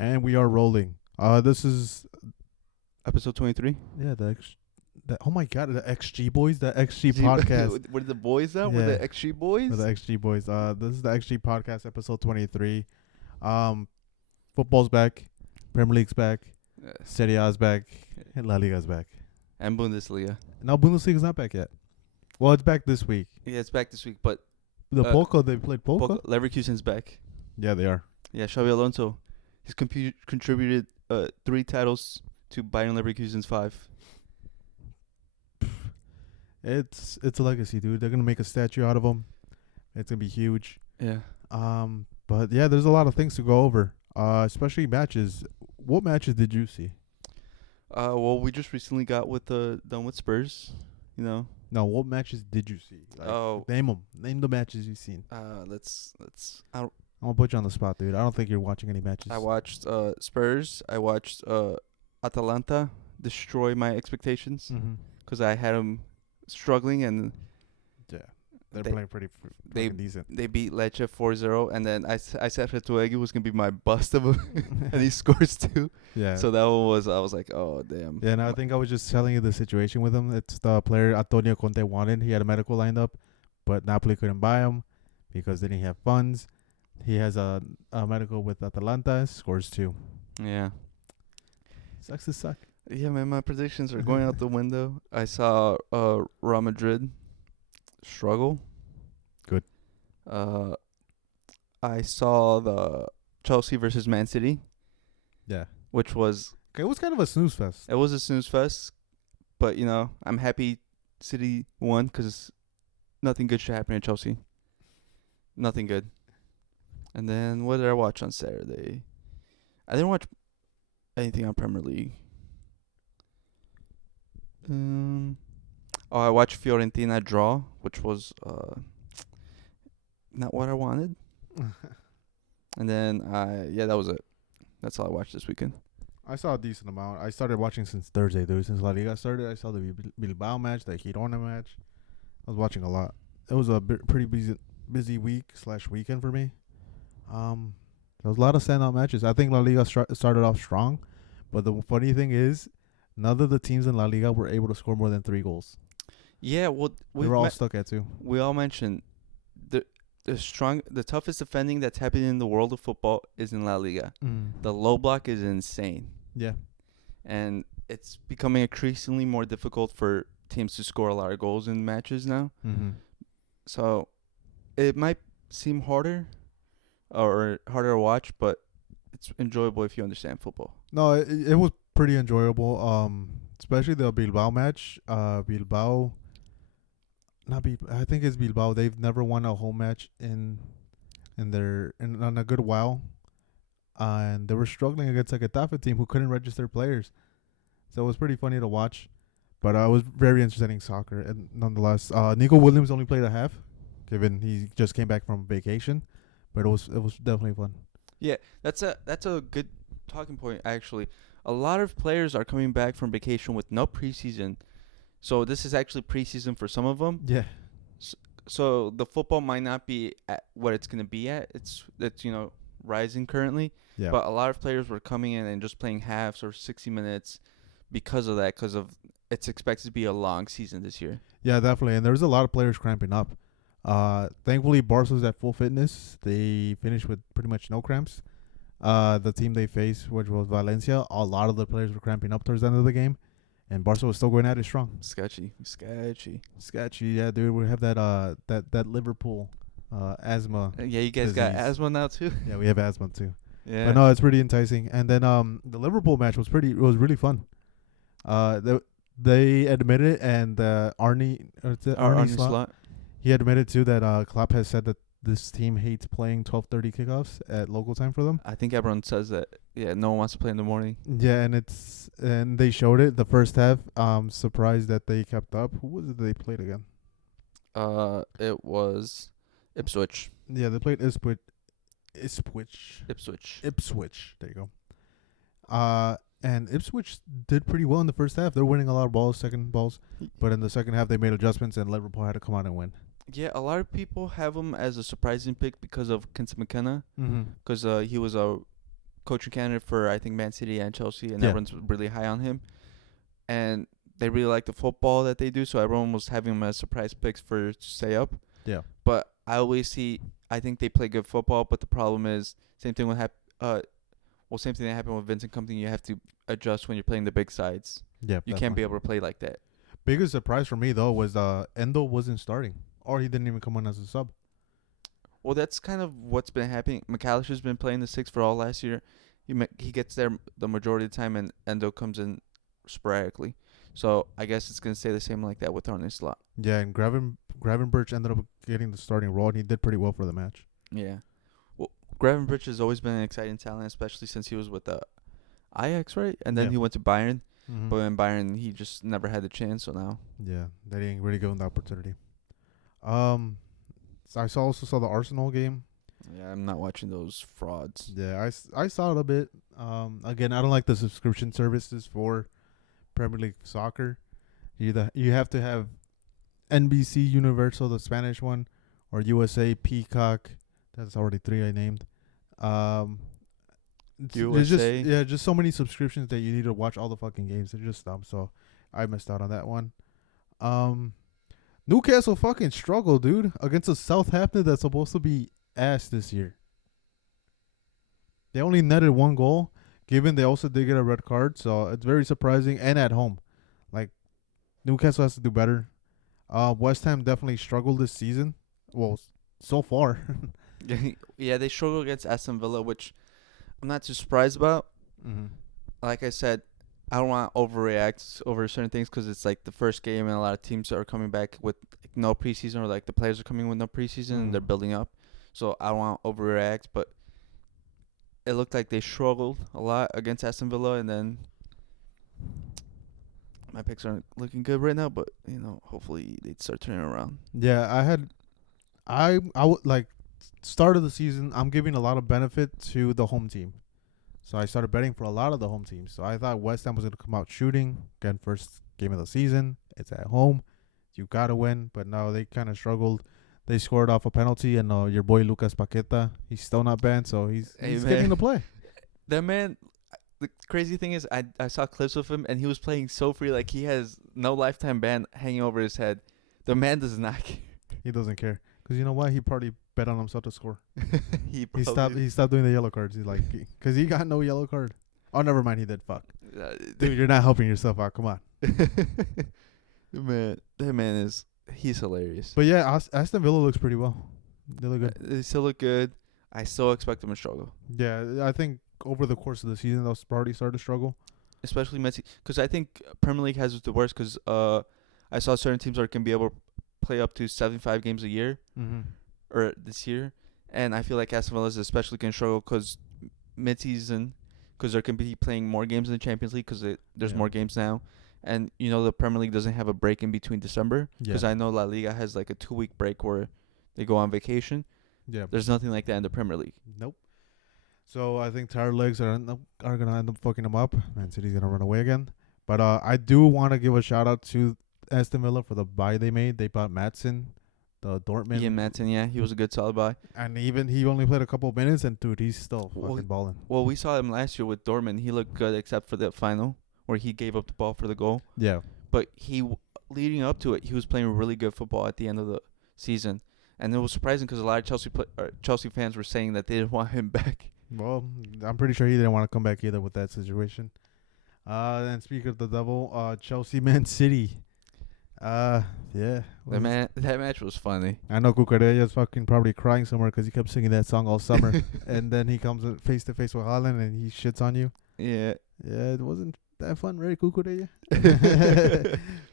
And we are rolling. This is Episode 23. oh my god, the XG boys, the XG podcast. What are the boys now? We're Yeah. the XG boys? The XG boys. This is the XG podcast, episode 23. Football's back, Premier League's back, Serie A's back, and La Liga's back. And Bundesliga. No, Bundesliga's not back yet. Well, it's back this week. Yeah, it's back this week, but The Polka, they played Polka. Leverkusen's back. Yeah, they are. Yeah, Xabi Alonso. He's contributed 3 titles to Bayern Leverkusen's 5. It's a legacy, dude. They're gonna make a statue out of him. It's gonna be huge. Yeah. But yeah, there's a lot of things to go over. Especially matches. What matches did you see? Well, we just recently got done with Spurs, you know. No, what matches did you see? Name them. Name the matches you've seen. Let's. I'm gonna put you on the spot, dude. I don't think you're watching any matches. I watched Spurs. I watched Atalanta destroy my expectations because I had them struggling, and yeah, they're playing pretty decent. They beat Lecce 4-0, and then I said Retuegi was gonna be my bust of him, and he scores 2. Yeah. So that one was, I was like, oh damn. Yeah, and I think I was just telling you the situation with him. It's the player Antonio Conte wanted. He had a medical lined up, but Napoli couldn't buy him because they didn't have funds. He has a medical with Atalanta, scores 2. Yeah. Sucks to suck. Yeah, man, my predictions are going out the window. I saw Real Madrid struggle. Good. I saw the Chelsea versus Man City. Yeah. Which was... It was kind of a snooze fest. It was a snooze fest. But, you know, I'm happy City won because nothing good should happen in Chelsea. Nothing good. And then what did I watch on Saturday? I didn't watch anything on Premier League. I watched Fiorentina draw, which was not what I wanted. And then that was it. That's all I watched this weekend. I saw a decent amount. I started watching since Thursday, dude. Since La Liga started, I saw the Bilbao match, the Girona match. I was watching a lot. It was a pretty busy week/weekend for me. There was a lot of standout matches. I think La Liga started off strong, but the funny thing is, none of the teams in La Liga were able to score more than 3 goals. Yeah, well, they were all stuck at 2. We all mentioned the toughest defending that's happening in the world of football is in La Liga. The low block is insane. Yeah, and it's becoming increasingly more difficult for teams to score a lot of goals in matches now. So it might seem harder or harder to watch, but it's enjoyable if you understand football. No, it was pretty enjoyable. Especially the Bilbao match. I think it's Bilbao. They've never won a home match in a good while, and they were struggling against a Getafe team who couldn't register players. So it was pretty funny to watch, but it was very interesting soccer. And nonetheless, Nico Williams only played a half, given he just came back from vacation, but it was definitely fun. Yeah, that's a good talking point actually. A lot of players are coming back from vacation with no preseason. So this is actually preseason for some of them. Yeah. So the football might not be at what it's going to be at. It's rising currently. Yeah. But a lot of players were coming in and just playing halves or 60 minutes because of that. Because of it's expected to be a long season this year. Yeah, definitely. And there's a lot of players cramping up. Thankfully, Barca's at full fitness. They finished with pretty much no cramps. The team they faced, which was Valencia, a lot of the players were cramping up towards the end of the game. And Barca was still going at it strong. Sketchy. Yeah, dude. We have that Liverpool asthma. Yeah, you guys disease. got asthma now too. Yeah, we have asthma too. Yeah. But no, it's pretty enticing. And then the Liverpool match was really fun. They admitted, and Arnie Slot, he admitted too that Klopp has said that this team hates playing 12:30 kickoffs at local time for them. I think everyone says that. Yeah, no one wants to play in the morning. Yeah, and they showed it the first half. Surprised that they kept up. Who was it they played again? It was Ipswich. Yeah, they played Ipswich. There you go. And Ipswich did pretty well in the first half. They're winning a lot of second balls. But in the second half, they made adjustments, and Liverpool had to come out and win. Yeah, a lot of people have him as a surprising pick because of Kinsey McKenna. Mm-hmm. Because he was a coaching candidate for I think Man City and Chelsea, and Yeah. everyone's really high on him. And they really like the football that they do, so everyone was having him as surprise picks for to stay up. Yeah. But I think they play good football, but the problem is same thing same thing that happened with Vincent Company. You have to adjust when you're playing the big sides. Yeah. You can't be able to play like that. Biggest surprise for me though was Endo wasn't starting, or he didn't even come on as a sub. Well, that's kind of what's been happening. McAllister's been playing the 6 for all last year. He gets there the majority of the time, and Endo comes in sporadically. So I guess it's gonna stay the same like that with Arne Slot. Yeah, and Gravenberch ended up getting the starting role, and he did pretty well for the match. Yeah. Well, Gravenberch has always been an exciting talent, especially since he was with the Ajax, right? And then Yeah. he went to Bayern. Mm-hmm. But in Bayern, he just never had the chance. So now, Yeah, they didn't really give him the opportunity. So I also saw the Arsenal game. yeah, I'm not watching those frauds. Yeah, I saw it a bit. Again, I don't like the subscription services for Premier League soccer. You have to have NBC Universal, the Spanish one, or USA Peacock. That's already 3 I named. There's USA. just so many subscriptions that you need to watch all the fucking games. They're just dumb. So I missed out on that one. Newcastle fucking struggled, dude, against a Southampton that's supposed to be ass this year. They only netted 1 goal, given they also did get a red card, so it's very surprising. And at home, like Newcastle has to do better. West Ham definitely struggled this season. Well, so far. Yeah, they struggle against Aston Villa, which I'm not too surprised about. Mm-hmm. Like I said, I don't want to overreact over certain things because it's like the first game and a lot of teams are coming back with like no preseason, or like the players are coming with no preseason and they're building up. So I don't want to overreact, but it looked like they struggled a lot against Aston Villa, and then my picks aren't looking good right now, but hopefully they start turning around. Yeah, I would like start of the season. I'm giving a lot of benefit to the home team, so I started betting for a lot of the home teams. So I thought West Ham was gonna come out shooting again. First game of the season, it's at home, you gotta win. But no, they kind of struggled. They scored off a penalty, and your boy Lucas Paqueta, he's still not banned, so he's getting to play. That man, the crazy thing is, I saw clips of him, and he was playing so free, like he has no lifetime ban hanging over his head. The man does not care. He doesn't care, because you know why? He probably bet on himself to score. He stopped doing the yellow cards. He's like, because he got no yellow card. Oh, never mind, he did. Fuck, dude, you're not helping yourself out. Come on. That man he's hilarious. But yeah, Aston Villa looks pretty well. They look good. They still look good. I still expect them to struggle. Yeah, I think over the course of the season, they'll probably start to struggle. Especially Messi, because I think Premier League has it the worst. Because I saw certain teams can be able to play up to 75 games a year, or this year, and I feel like Aston Villa is especially going to struggle because mid-season, because they're going to be playing more games in the Champions League because there's more games now. And the Premier League doesn't have a break in between December, because I know La Liga has like a 2-week break where they go on vacation. Yeah, there's nothing like that in the Premier League. Nope. So I think tired legs are gonna end up fucking them up. Man City's gonna run away again. But I do want to give a shout out to Aston Villa for the buy they made. They bought Maatsen, the Dortmund. Ian Maatsen, yeah, he was a good solid buy. And even he only played a couple of minutes, and dude, he's still fucking balling. Well, we saw him last year with Dortmund. He looked good except for the final where he gave up the ball for the goal. Yeah. But leading up to it, he was playing really good football at the end of the season. And it was surprising because a lot of Chelsea fans were saying that they didn't want him back. Well, I'm pretty sure he didn't want to come back either with that situation. And speaking of the devil, Chelsea Man City. Yeah. That match was funny. I know Cucarella's fucking probably crying somewhere because he kept singing that song all summer. And then he comes face to face with Haaland and he shits on you. Yeah. Yeah, it wasn't that fun, right, Cucurella?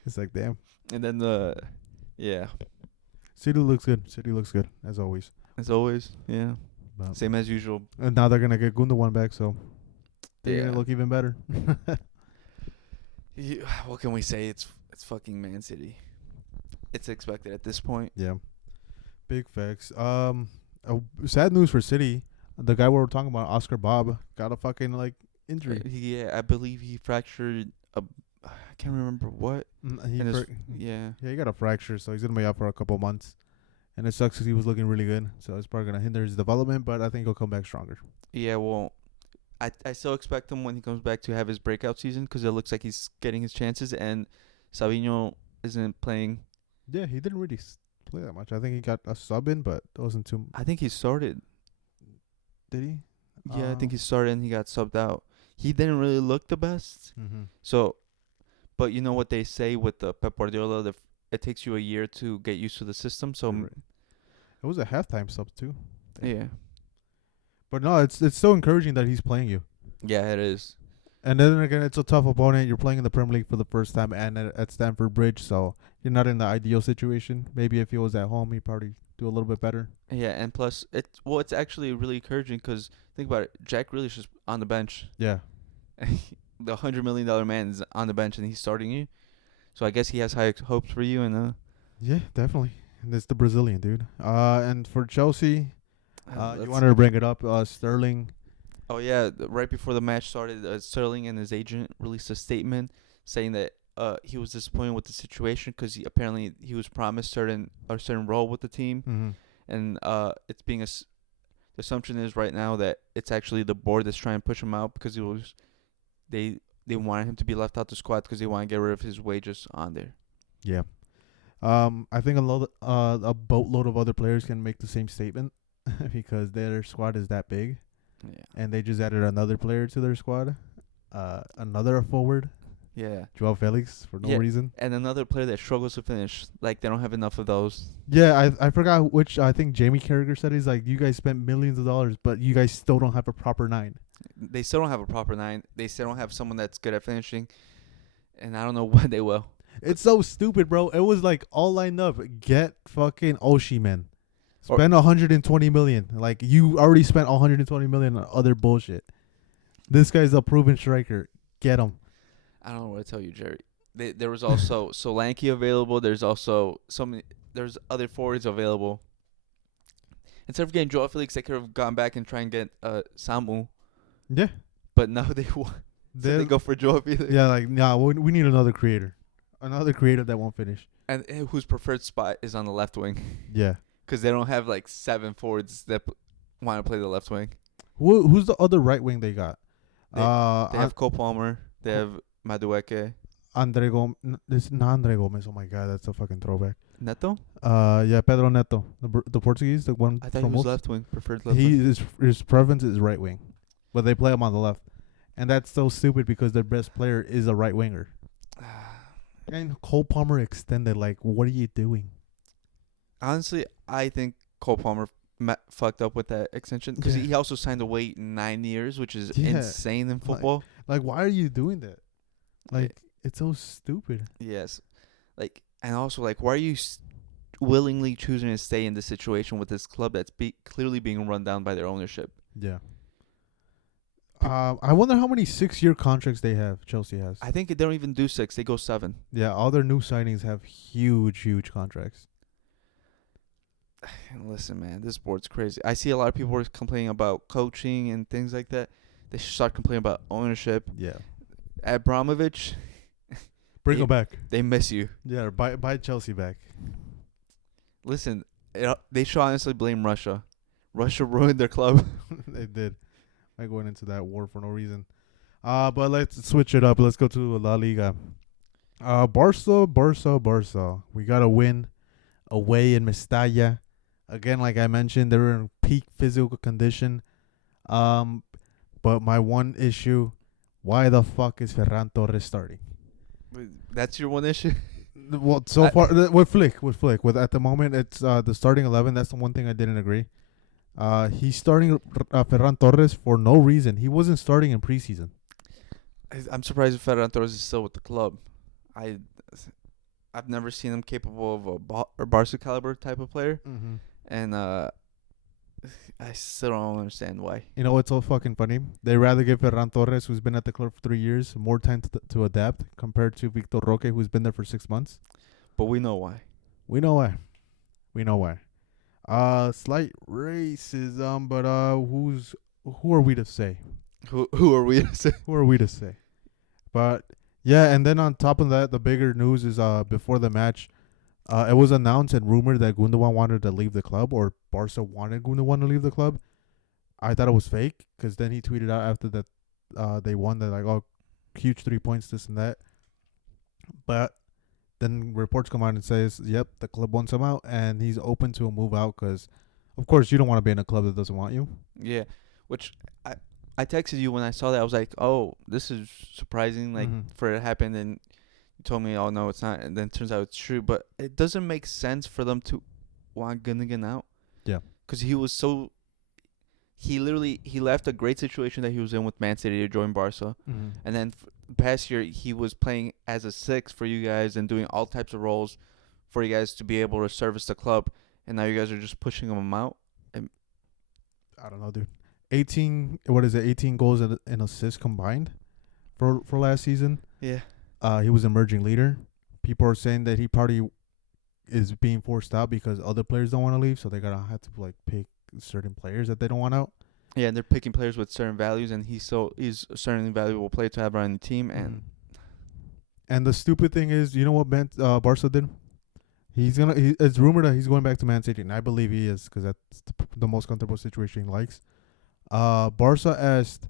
It's like, damn. And then yeah. City looks good, as always. As always, yeah. Same as usual. And now they're going to get Gundogan back, so they're going to look even better. What can we say? It's fucking Man City. It's expected at this point. Yeah. Big facts. Sad news for City. The guy we were talking about, Oscar Bob, got a fucking, injury. Yeah, I believe he fractured I can't remember what. Yeah, he got a fracture, so he's going to be out for a couple months. And it sucks because he was looking really good. So it's probably going to hinder his development, but I think he'll come back stronger. Yeah, well, I still expect him when he comes back to have his breakout season because it looks like he's getting his chances, and Savinho isn't playing. Yeah, he didn't really play that much. I think he got a sub in, but it wasn't too. I think he started. Did he? Yeah, I think he started and he got subbed out. He didn't really look the best. Mm-hmm. So, but you know what they say with the Pep Guardiola, it takes you a year to get used to the system. So, Right. It was a halftime sub too. yeah, But no, it's so encouraging that he's playing you. yeah, it is. And then again, it's a tough opponent. You're playing in the Premier League for the first time and at Stamford Bridge, so you're not in the ideal situation. Maybe if he was at home, he'd probably do a little bit better. Yeah, and plus, it's actually really encouraging because think about it. Jack Grealish is on the bench. Yeah. The $100 million man is on the bench and he's starting you. So I guess he has high hopes for you. And Yeah, definitely. And it's the Brazilian dude. And for Chelsea, you wanted to bring it up. Sterling. Oh yeah, right before the match started, Sterling and his agent released a statement saying that he was disappointed with the situation because he was promised a certain role with the team, Mm-hmm. and it's being the assumption is right now that it's actually the board that's trying to push him out because they wanted him to be left out the squad because they want to get rid of his wages on there. Yeah. I think a boatload of other players can make the same statement because their squad is that big. Yeah. And they just added another player to their squad. Another forward, Yeah. Joao Felix, for no Yeah. reason. And another player that struggles to finish. Like, they don't have enough of those. Yeah, I forgot which. I think Jamie Carragher said he's like, you guys spent millions of dollars, but you guys still don't have a proper 9. They still don't have a proper 9. They still don't have someone that's good at finishing. And I don't know when they will. It's so stupid, bro. It was like all lined up. Get fucking Osimhen. Spend 120 million. Like, you already spent 120 million on other bullshit. This guy's a proven striker. Get him. I don't know what to tell you, Jerry. There was also Solanke available. There's also there's other forwards available. Instead of getting Joao Felix, they could have gone back and try and get Samu. Yeah. But no, they they go for Joao Felix. Yeah, like, nah, we need another creator. Another creator that won't finish. And whose preferred spot is on the left wing. Yeah. Because they don't have like 7 forwards that want to play the left wing. Who's the other right wing they got? They have Cole Palmer. They have Madueke. Andre Gomez. This is not Andre Gomez. Oh my god, that's a fucking throwback. Neto? Yeah, Pedro Neto, the Portuguese, the one I thought from he was Wolves. left wing, preferred left wing. His preference is right wing, but they play him on the left, and that's so stupid because their best player is a right winger. And Cole Palmer extended. Like, what are you doing? Honestly, I think Cole Palmer fucked up with that extension because he also signed to wait 9 years, which is insane in football. Like, why are you doing that? Like, it's so stupid. Yes, like, and also like, why are you willingly choosing to stay in this situation with this club that's clearly being run down by their ownership? Yeah. I wonder how many 6-year contracts they have. Chelsea has. I think they don't even do 6; they go 7. Yeah, all their new signings have huge contracts. Listen, man, this board's crazy. I see a lot of people are complaining about coaching and things like that. They should start complaining about ownership. Yeah. Abramovich, Bring him back. they miss you. Yeah, buy Chelsea back. Listen, they should honestly blame Russia. Russia ruined their club. They did. By going into that war for no reason. But let's switch it up. Let's go to La Liga. Barca. We got a win away in Mestalla. Again, like I mentioned, they were in peak physical condition. But my one issue, why the fuck is Ferran Torres starting? That's your one issue? Well, so far with Flick. At the moment, it's the starting 11. That's the one thing I didn't agree. He's starting Ferran Torres for no reason. He wasn't starting in preseason. I'm surprised if Ferran Torres is still with the club. I've never seen him capable of a Barca caliber type of player, and I still don't understand why. You know what's so fucking funny? They rather give Ferran Torres, who's been at the club for 3 years, more time to adapt compared to Victor Roque, who's been there for 6 months. But we know why. We know why. Slight racism, but who are we to say? Who are we to say? Who are we to say? But yeah, and then on top of that, the bigger news is before the match, it was announced and rumored that Gundogan wanted to leave the club, or Barca wanted Gundogan to leave the club. I thought it was fake because then he tweeted out after that they won. They're like, oh, huge 3 points, this and that. But then reports come out and says, yep, the club wants him out, and he's open to a move out because, of course, you don't want to be in a club that doesn't want you. Yeah, which I texted you when I saw that. I was like, oh, this is surprising, like for it to happen. And you told me, oh no, it's not. And then it turns out it's true. But it doesn't make sense for them to want Gundogan out. Yeah. Because he literally he left a great situation that he was in with Man City to join Barca, and then past year he was playing as a six for you guys and doing all types of roles for you guys to be able to service the club, and now you guys are just pushing him out. I don't know, dude. 18, what is it? 18 goals and assists combined for last season. Yeah. He was emerging leader. People are saying that he probably is being forced out because other players don't want to leave, so they gotta have to like pick certain players that they don't want out. Yeah, and they're picking players with certain values, and he's a certainly valuable player to have around the team. And the stupid thing is, you know what Barca did? It's rumored that he's going back to Man City, and I believe he is because that's the most comfortable situation he likes. Barca asked,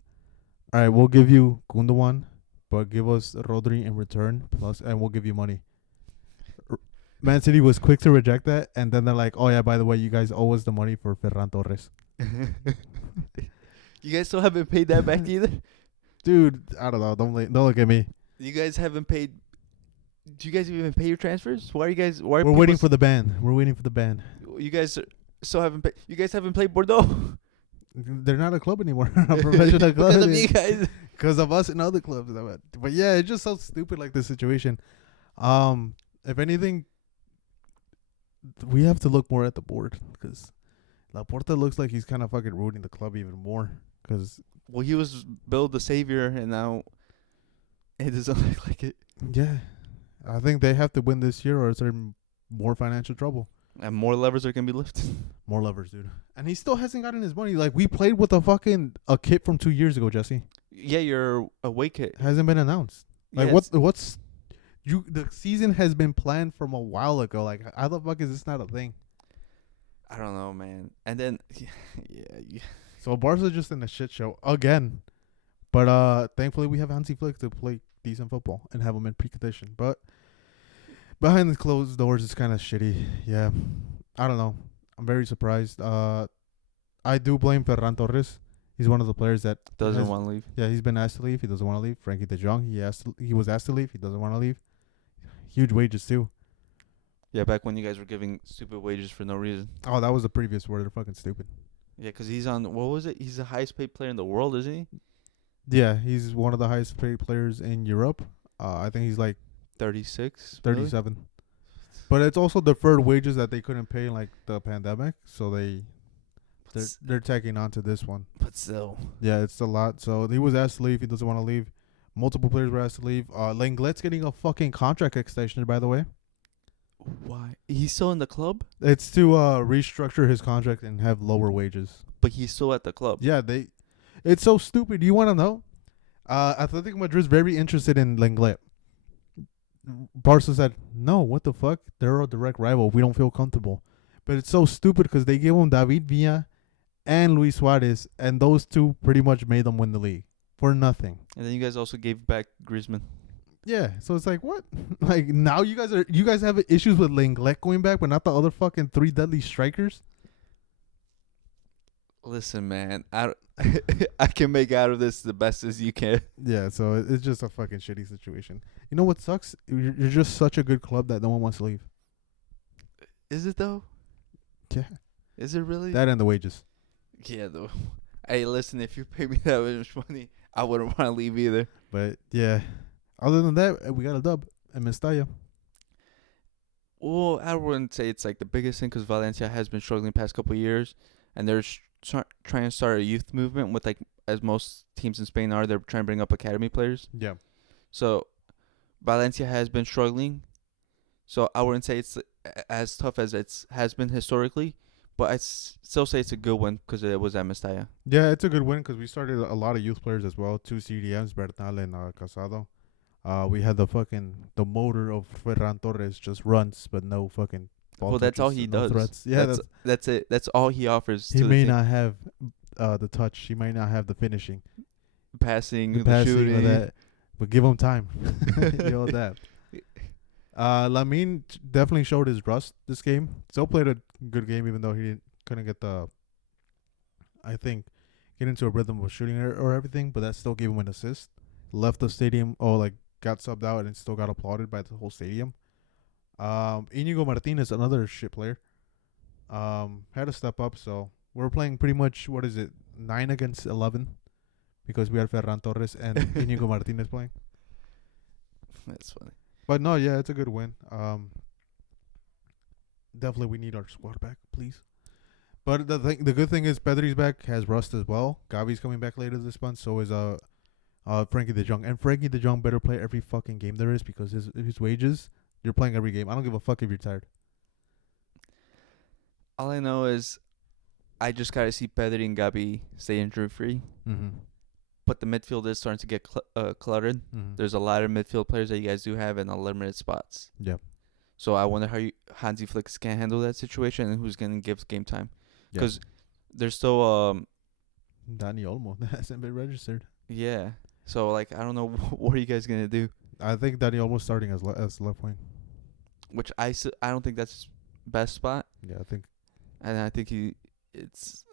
all right, we'll give you Gundogan, but give us Rodri in return, and we'll give you money. Man City was quick to reject that, and then they're like, oh yeah, by the way, you guys owe us the money for Ferran Torres. You guys still haven't paid that back either? Dude, I don't know. Don't look at me. You guys haven't paid. Do you guys even pay your transfers? Why are you guys? Why are We're waiting for the ban. We're waiting for the ban. You guys still haven't paid. You guys haven't played Bordeaux. They're not a club anymore. A professional club. Because of you guys. Because of us and other clubs. But yeah, it's just so stupid, like, this situation. If anything, we have to look more at the board because Laporta looks like he's kind of fucking ruining the club even more. Cause well, he was billed the savior, and now it doesn't look like it. Yeah, I think they have to win this year, or they're in more financial trouble. And more levers are gonna be lifted. More levers, dude. And he still hasn't gotten his money. Like, we played with a kit from 2 years ago, Jesse. Yeah, your away kit Hasn't been announced. Like, yeah, the season has been planned from a while ago. Like, how the fuck is this not a thing? I don't know, man. And then, yeah. So Barca's just in a shit show again. But thankfully we have Hansi Flick to play decent football and have him in precondition. But behind the closed doors, it's kind of shitty. Yeah, I don't know. I'm very surprised. I do blame Ferran Torres. He's one of the players that doesn't want to leave. Yeah, he's been asked to leave. He doesn't want to leave. Frankie De Jong, he was asked to leave. He doesn't want to leave. Huge wages too. Yeah, back when you guys were giving stupid wages for no reason. Oh, that was the previous word. They're fucking stupid. Yeah, because he's on, what was it? He's the highest paid player in the world, isn't he? Yeah, he's one of the highest paid players in Europe. I think he's like 36, 37. Really? But it's also deferred wages that they couldn't pay in like the pandemic, so they're tagging on to this one. But still. Yeah, it's a lot. So he was asked to leave. He doesn't want to leave. Multiple players were asked to leave. Lenglet's getting a fucking contract extension, by the way. Why? He's still in the club? It's to restructure his contract and have lower wages. But he's still at the club. Yeah, it's so stupid. You want to know? Atletico Madrid's very interested in Lenglet. Barca said, no, what the fuck? They're a direct rival. We don't feel comfortable. But it's so stupid because they gave him David Villa and Luis Suarez, and those two pretty much made them win the league for nothing. And then you guys also gave back Griezmann. Yeah, so it's like, what? Like, now you guys have issues with Lenglet going back, but not the other fucking three deadly strikers? Listen, man, I can make out of this the best as you can. Yeah, so it's just a fucking shitty situation. You know what sucks? You're just such a good club that no one wants to leave. Is it though? Yeah. Is it really? That and the wages. Yeah, though. Hey, listen, if you pay me that much money, I wouldn't want to leave either. But yeah, other than that, we got a dub at Mestalla. Well, I wouldn't say it's like the biggest thing because Valencia has been struggling the past couple of years, and they're trying to start a youth movement with, like, as most teams in Spain are. They're trying to bring up academy players. Yeah. So Valencia has been struggling. So I wouldn't say it's as tough as it has been historically, but I still say it's a good one because it was at Mestalla. Yeah, it's a good win because we started a lot of youth players as well. 2 CDMs, Bernal and Casado. We had the motor of Ferran Torres just runs, but no fucking ball. Well, that's all he does. Threats. Yeah, that's it. That's all he offers. He may not have the touch. He might not have the finishing, Passing, the the passing or shooting. that. But give him time. You know that. Lamine definitely showed his rust this game. Still played a good game, even though couldn't get the, I think, get into a rhythm of shooting or everything. But that still gave him an assist. Left the stadium, got subbed out and still got applauded by the whole stadium. Inigo Martinez, another shit player, had to step up. So we're playing pretty much 9-11 because we had Ferran Torres and Inigo Martinez playing. That's funny. But no, yeah, it's a good win. Definitely we need our squad back, please. But the good thing is Pedri's back, has rust as well. Gavi's coming back later this month, so is Frankie De Jong. And Frankie De Jong better play every fucking game there is because his wages, you're playing every game. I don't give a fuck if you're tired. All I know is I just got to see Pedri and Gabi stay injury free. Mm-hmm. But the midfield is starting to get cluttered. Mm-hmm. There's a lot of midfield players that you guys do have in unlimited spots. Yep. So I wonder how Hansi Flick can handle that situation and who's going to give game time. Because there's still Dani Olmo hasn't been registered. Yeah. So like I don't know what are you guys going to do. I think Dani Olmo's starting as left wing. Which I don't think that's his best spot. Yeah, I think. And I think it's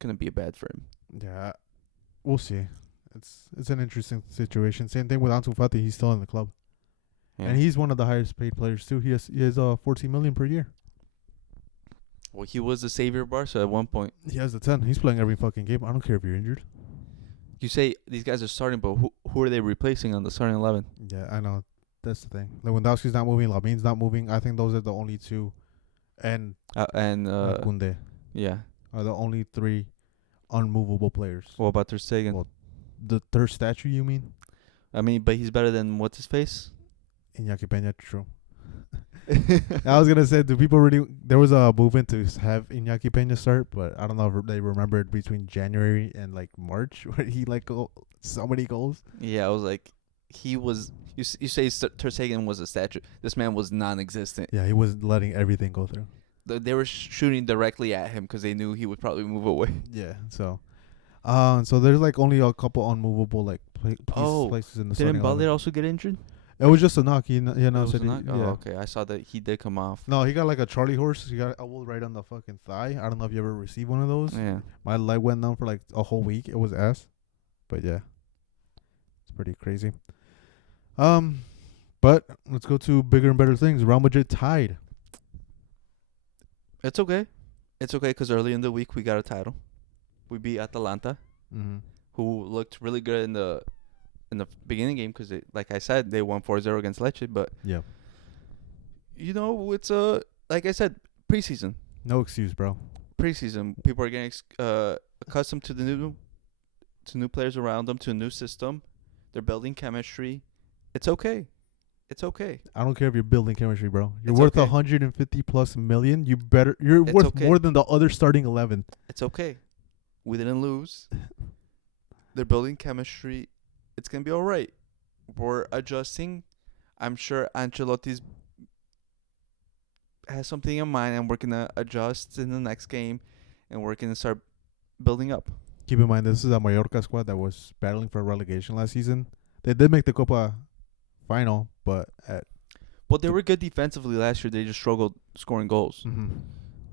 going to be bad for him. Yeah, we'll see. It's an interesting situation. Same thing with Ansu Fati. He's still in the club, and he's one of the highest paid players too. He has 14 million per year. Well, he was the savior of Barca at one point. He has the 10. He's playing every fucking game. I don't care if you're injured. You say these guys are starting, but who are they replacing on the starting 11? Yeah, I know. That's the thing. Lewandowski's not moving. Lamine's not moving. I think those are the only two, and Koundé yeah, are the only three unmovable players. What about Ter Stegen? Well, the third statue, you mean? I mean, but he's better than what's his face? Iñaki Peña, true. I was gonna say, do people really? There was a movement to have Iñaki Peña start, but I don't know if they remembered between January and like March where he so many goals. Yeah, I was like, he was. You say Ter Stegen was a statue. This man was non-existent. Yeah, he was letting everything go through. They were shooting directly at him because they knew he would probably move away. Yeah, so there's like only a couple unmovable like places in the. Didn't Butler also get injured? It was just a knock. He was a knock? Yeah. Oh, okay. I saw that he did come off. No, he got like a Charlie horse. He got a elbow right on the fucking thigh. I don't know if you ever received one of those. Yeah. My leg went down for like a whole week. It was ass. But yeah. It's pretty crazy. But let's go to bigger and better things. Real Madrid tied. It's okay. It's okay because early in the week we got a title. We beat Atalanta, who looked really good in the beginning game because, like I said, they won 4-0 against Lecce. But yeah, it's like I said, preseason. No excuse, bro. Preseason. People are getting accustomed to new players around them, to a new system. They're building chemistry. It's okay. It's okay. I don't care if you're building chemistry, bro. You're It's worth okay. 150 plus million. You're It's worth okay. more than the other starting 11. It's okay. We didn't lose. They're building chemistry. It's going to be all right. We're adjusting. I'm sure Ancelotti's has something in mind, and we're going to adjust in the next game, and we're going to start building up. Keep in mind, this is a Mallorca squad that was battling for relegation last season. They did make the Copa final, but they were good defensively last year. They just struggled scoring goals.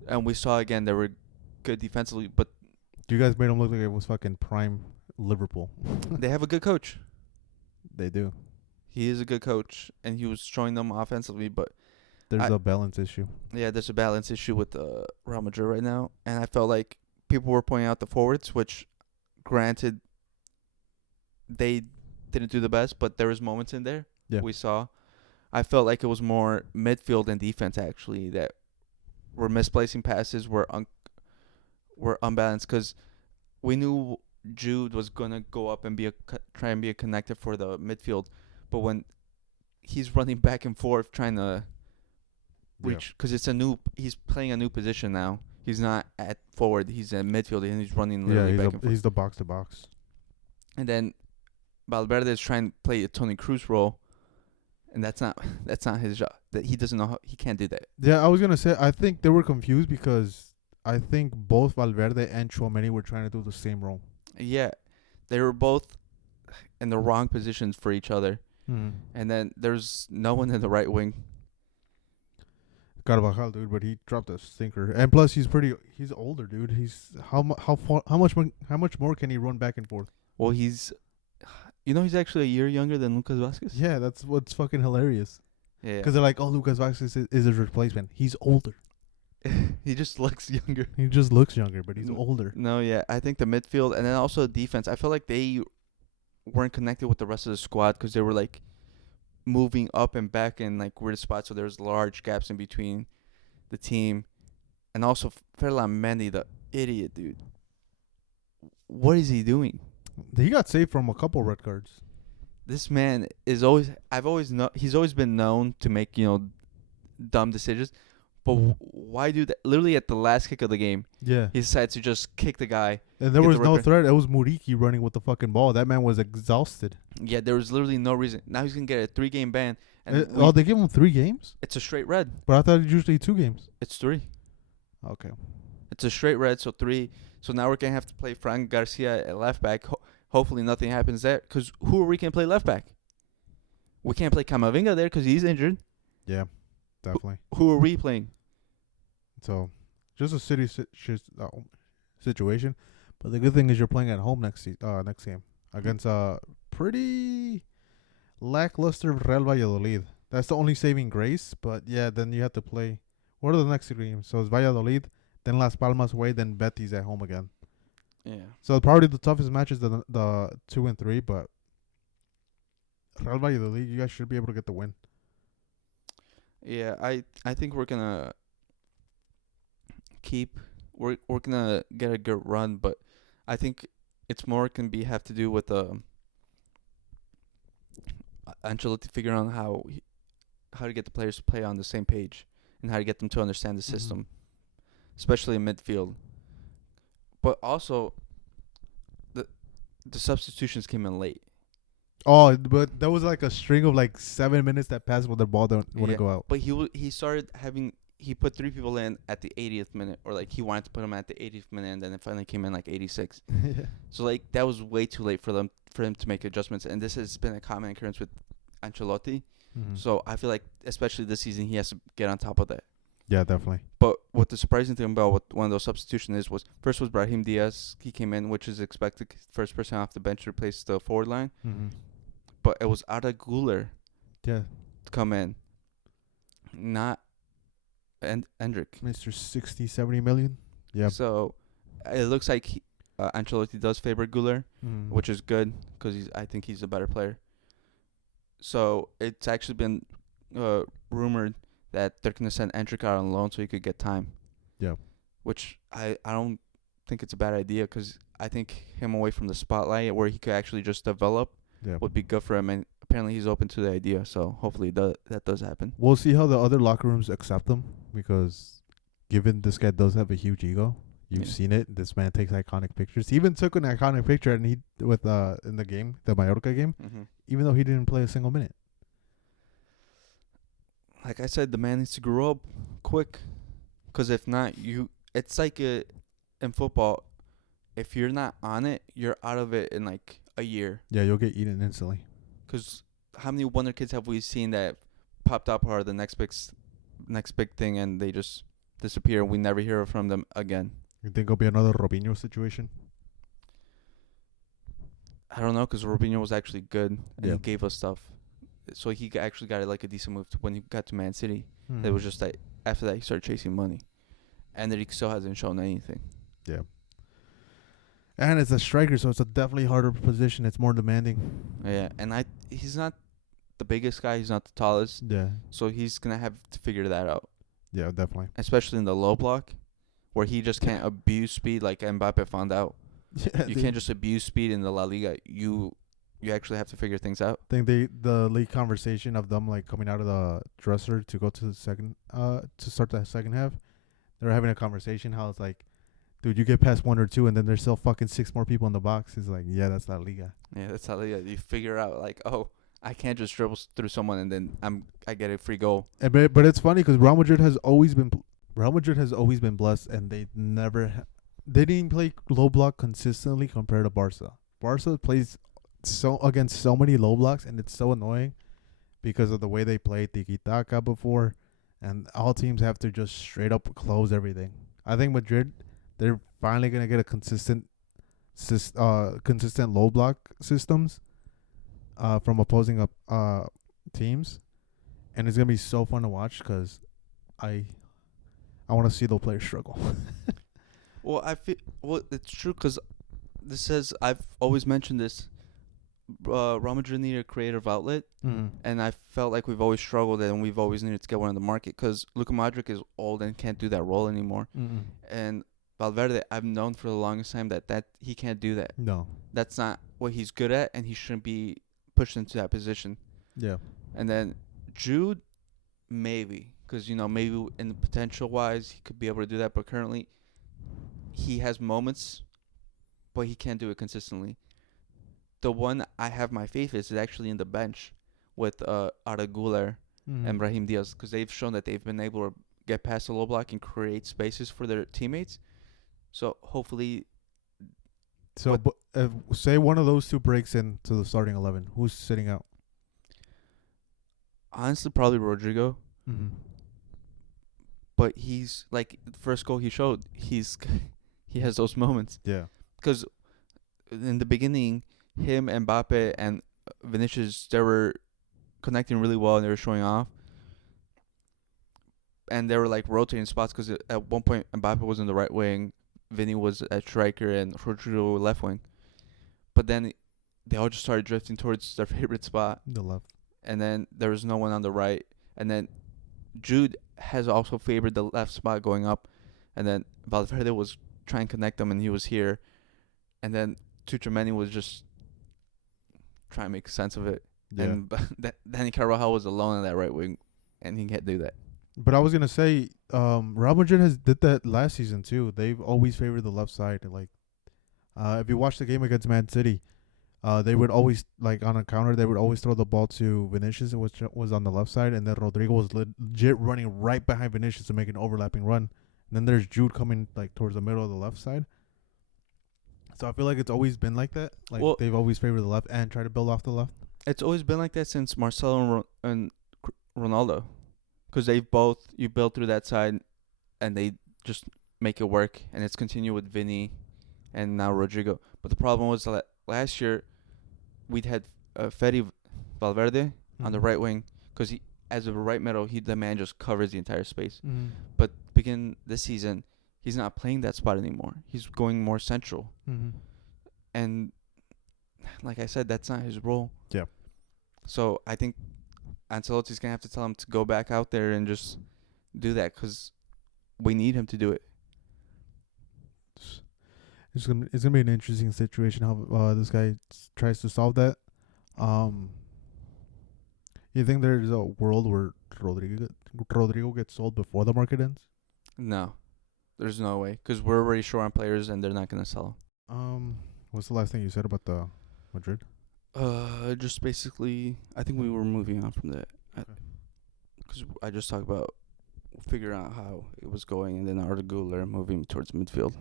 And we saw, again, they were good defensively, but you guys made them look like it was fucking prime Liverpool. they have a good coach. They do. He is a good coach, and he was showing them offensively, but there's a balance issue. Yeah, there's a balance issue with Real Madrid right now, and I felt like people were pointing out the forwards, which, granted, they didn't do the best, but there was moments in there we saw. I felt like it was more midfield and defense, actually, that were misplacing passes, were unbalanced, because we knew Jude was going to go up and try and be a connector for the midfield, but when he's running back and forth trying to reach, because he's playing a new position now. He's not at forward, he's at midfield, and he's running literally back and forth. He's the box to box. And then Valverde is trying to play a Toni Kroos role, and that's not his job. That he doesn't know he can't do that. Yeah, I was gonna say I think they were confused because I think both Valverde and Chouameni were trying to do the same role. Yeah, they were both in the wrong positions for each other, and then there's no one in the right wing. Carvajal, dude, but he dropped a stinker. And plus, he's older, dude. He's how much more can he run back and forth? Well, he's actually a year younger than Lucas Vasquez. Yeah, that's what's fucking hilarious. Yeah, Because they're like, oh, Lucas Vasquez is his replacement. He's older. he just looks younger. He just looks younger, but he's older. No, yeah, I think the midfield and then also the defense. I feel like they weren't connected with the rest of the squad because they were like moving up and back in like weird spots, so there's large gaps in between the team. And also Ferland Mendy, the idiot, dude. What is he doing? He got saved from a couple red cards. This man is he's always been known to make, dumb decisions. But why do that? Literally at the last kick of the game, Yeah. he decides to just kick the guy. And there get was the no red threat. It was Muriqi running with the fucking ball. That man was exhausted. Yeah, there was literally no reason. Now he's gonna get a 3-game ban, and They gave him 3 games? it's a straight red. But I thought it usually 2 games. It's 3. Okay. It's a straight red, so 3. So now we're gonna have to play Frank Garcia at left back. Hopefully nothing happens there. Cause who are we gonna play left back? We can't play Camavinga there because he's injured. Yeah, definitely. Who are we playing? So, just a situation. But the good thing is you're playing at home next game against a pretty lackluster Real Valladolid. That's the only saving grace. But yeah, then you have to play. What are the next 3 games? So it's Valladolid, then Las Palmas away, then Betis at home again. Yeah. So probably the toughest matches the 2 and 3, but Real Valladolid, you guys should be able to get the win. Yeah, I think we're gonna we're gonna get a good run, but I think it's more have to do with Ancelotti figuring out how to get the players to play on the same page and how to get them to understand the system, especially in midfield. But also, the substitutions came in late. Oh, but there was like a string of like 7 minutes that passed with the ball that wouldn't go out. But he put 3 people in at the 80th minute, or like he wanted to put them at the 80th minute, and then it finally came in like 86. Yeah. So like that was way too late for him to make adjustments, and this has been a common occurrence with Ancelotti. So I feel like especially this season he has to get on top of that. Yeah, definitely. But what the surprising thing about one of those substitutions was Brahim Diaz. He came in, which is expected, first person off the bench to replace the forward line. But it was Arda Güler to come in, not Endrick. Mr. 60, 70 million. Yeah. So it looks like Ancelotti does favor Güler, which is good because I think he's a better player. So it's actually been rumored that they're going to send Endrick out on loan so he could get time. Yeah. Which I don't think it's a bad idea because I think him away from the spotlight where he could actually just develop would be good for him. And apparently he's open to the idea. So hopefully that does happen. We'll see how the other locker rooms accept him because given this guy does have a huge ego. You've seen it. This man takes iconic pictures. He even took an iconic picture and in the game, the Mallorca game, even though he didn't play a single minute. Like I said, the man needs to grow up quick, because if not, it's like in football, if you're not on it, you're out of it in like a year. Yeah, you'll get eaten instantly. Because how many Wonder Kids have we seen that popped up or the next big thing and they just disappear and we never hear from them again? You think it'll be another Robinho situation? I don't know, because Robinho was actually good and he gave us stuff. So he actually got like a decent move when he got to Man City. It was just that after that he started chasing money, and that he still hasn't shown anything. Yeah. And it's a striker, so it's a definitely harder position. It's more demanding. Yeah, and he's not the biggest guy. He's not the tallest. Yeah. So he's gonna have to figure that out. Yeah, definitely. Especially in the low block, where he just can't abuse speed like Mbappe found out. Yeah, you can't just abuse speed in the La Liga. You actually have to figure things out. I think the league conversation of them like coming out of the dresser to go to the second to start the second half, they're having a conversation how it's like, dude, you get past 1 or 2 and then there's still fucking 6 more people in the box. It's like, yeah, that's La Liga. Yeah, that's La Liga. You figure out like, oh, I can't just dribble through someone and then I get a free goal. But it's funny because Real Madrid has always been Real Madrid has always been blessed, and they didn't play low block consistently compared to Barca. Barca plays so against so many low blocks, and it's so annoying because of the way they played tiki taka before, and all teams have to just straight up close everything. I think Madrid, they're finally gonna get a consistent low block systems from opposing up teams, and it's gonna be so fun to watch because I I want to see the players struggle. Well, I feel it's true because this says I've always mentioned this. Real Madrid need a creative outlet, and I felt like we've always struggled and we've always needed to get one on the market because Luka Modric is old and can't do that role anymore. And Valverde, I've known for the longest time that he can't do that. No. That's not what he's good at, and he shouldn't be pushed into that position. Yeah. And then Jude, maybe, because maybe in the potential wise he could be able to do that, but currently he has moments, but he can't do it consistently. The one I have my faith is actually in the bench with Arda Güler and Brahim Diaz because they've shown that they've been able to get past the low block and create spaces for their teammates. So hopefully. So say one of those two breaks into the starting 11. Who's sitting out? Honestly, probably Rodrigo. But he's like the first goal he showed. He has those moments. Yeah. Because in the beginning, him, Mbappe, and Vinicius, they were connecting really well and they were showing off. And they were like rotating spots because at one point Mbappe was in the right wing, Vinny was at striker, and Rodrigo left wing. But then they all just started drifting towards their favorite spot. The left. And then there was no one on the right. And then Jude has also favored the left spot going up. And then Valverde was trying to connect them and he was here. And then Tchouaméni was just trying to make sense of it. Yeah. And Dani Carvajal was alone on that right wing, and he can't do that. But I was gonna say, Real Madrid did that last season too. They've always favored the left side. Like, if you watch the game against Man City, they would always on a counter. They would always throw the ball to Vinicius, which was on the left side, and then Rodrigo was legit running right behind Vinicius to make an overlapping run. And then there's Jude coming towards the middle of the left side. So I feel like it's always been like that. They've always favored the left and try to build off the left. It's always been like that since Marcelo and Ronaldo, because you build through that side, and they just make it work, and it's continued with Vinny, and now Rodrigo. But the problem was that last year, we'd had Fede Valverde on the right wing, because as a right middle, the man just covers the entire space. But begin this season, he's not playing that spot anymore. He's going more central. And like I said, that's not his role. Yeah. So I think Ancelotti's going to have to tell him to go back out there and just do that because we need him to do it. It's gonna be an interesting situation how this guy tries to solve that. You think there's a world where Rodrigo gets sold before the market ends? No. There's no way, because we're already short on players, and they're not gonna sell. What's the last thing you said about the Madrid? Just basically, I think we were moving on from that, because I just talked about figuring out how it was going, and then Arda Güler moving towards midfield.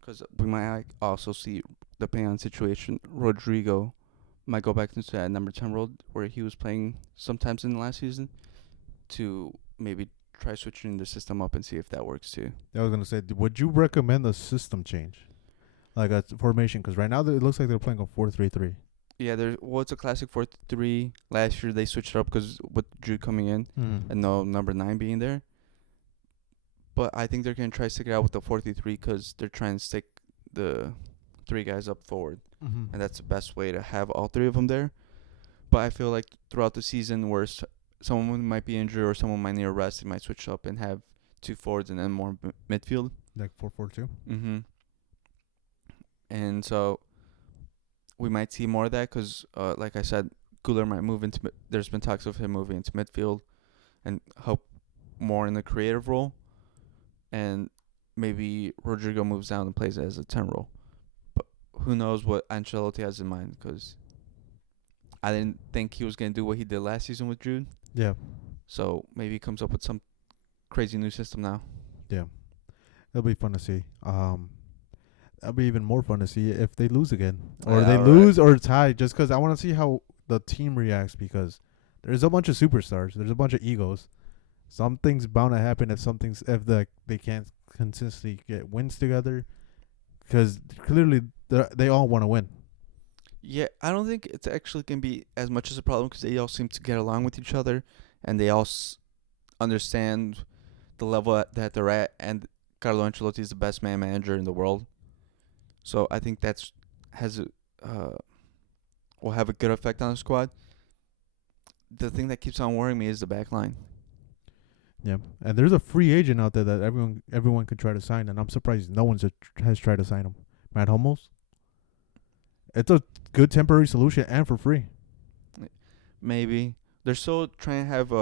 Because we might also see, depending on the situation, Rodrigo might go back into that number 10 role where he was playing sometimes in the last season, to maybe try switching the system up and see if that works too. I was gonna say, would you recommend a system change, like a formation? Because right now it looks like they're playing a 4-3-3. Yeah, it's a classic 4-3. Last year they switched it up because with Jude coming in and no number 9 being there. But I think they're gonna try to stick it out with the 4-3-3 because they're trying to stick the 3 guys up forward, and that's the best way to have all 3 of them there. But I feel like throughout the season, where someone might be injured or someone might need a rest, they might switch up and have 2 forwards and then more midfield. Like 4-4-2? And so we might see more of that because, like I said, Güler might move into there's been talks of him moving into midfield and help more in the creative role. And maybe Rodrigo moves down and plays as a 10 role. But who knows what Ancelotti has in mind, because I didn't think he was going to do what he did last season with Jude. Yeah. So maybe he comes up with crazy new system now. Yeah, it'll be fun to see. That'll be even more fun to see if they lose again, or Yeah, they right. lose or tie. Just because I want to see how the team reacts, because there's a bunch of superstars, there's a bunch of egos. Something's bound to happen if they can't consistently get wins together, because clearly they all want to win. Yeah, I don't think it's actually gonna be as much as a problem because they all seem to get along with each other, and they all understand the level that they're at. And Carlo Ancelotti is the best man manager in the world, so I think that's has a will have a good effect on the squad. The thing that keeps on worrying me is the back line. Yeah, and there's a free agent out there that everyone could try to sign, and I'm surprised no one has tried to sign him. Matt Hummels. It's a good temporary solution and for free. Maybe they're still trying to have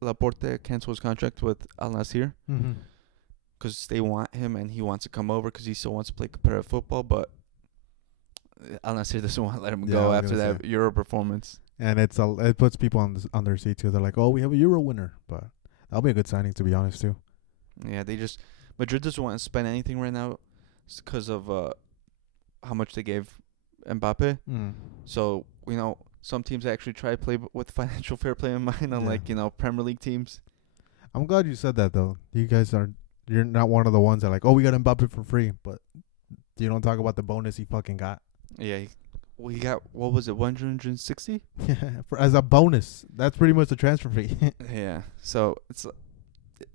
Laporte cancel his contract with Al Nassr Mm-hmm. because they want him and he wants to come over because he still wants to play competitive football, but Al Nassr doesn't want to let him Yeah, I go was after gonna that say. Euro performance. And it puts people on their seats because they're like, oh, we have a Euro winner, but that'll be a good signing to be honest too. Yeah, Madrid doesn't want to spend anything right now because of how much they gave Mbappe. Mm. So some teams actually try to play with financial fair play in mind, Yeah. unlike Premier League teams. I'm glad you said that though. You're not one of the ones that like, oh, we got Mbappe for free, but you don't talk about the bonus he fucking got. Yeah, we got what was it, 160? As a bonus. That's pretty much the transfer fee. Yeah, so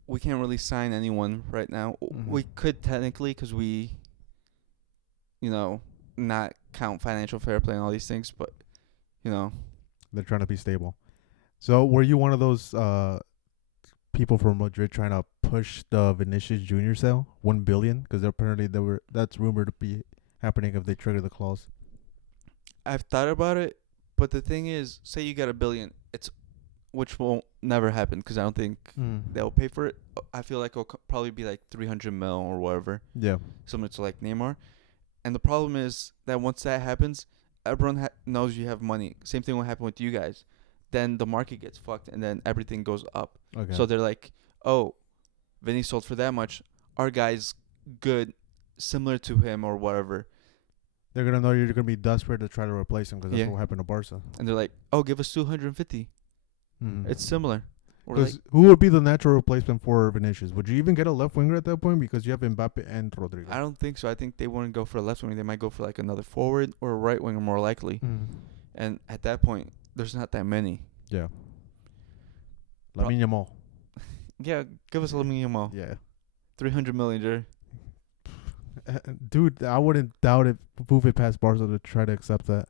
we can't really sign anyone right now. Mm-hmm. We could technically because we, not count financial fair play and all these things, but They're trying to be stable. So were you one of those people from Madrid trying to push the Vinicius Junior sale, 1 billion? Because apparently that's rumored to be happening if they trigger the clause. I've thought about it. But the thing is, say you got $1 billion, which won't never happen because I don't think they'll pay for it. I feel like it'll probably be like 300 mil or whatever, Yeah. similar to like Neymar. And the problem is that once that happens, everyone knows you have money. Same thing will happen with you guys. Then the market gets fucked, and then everything goes up. Okay. So they're like, "Oh, Vinny sold for that much. Our guy's good, similar to him or whatever." They're gonna know you're gonna be desperate to try to replace him because that's Yeah. what happened to Barca. And they're like, "Oh, give us 250. Mm-hmm. It's similar." We're like, Who would be the natural replacement for Vinicius? Would you even get a left winger at that point because you have Mbappe and Rodrigo? I don't think so. I think they wouldn't go for a left wing. They might go for like another forward or a right winger, more likely. Mm. And at that point, there's not that many. Yeah. Lamine Yamal. Yeah, give us a Lamine Yamal. Yeah. 300 million, Jerry. Dude, I wouldn't doubt it. Move it past Barca to try to accept that.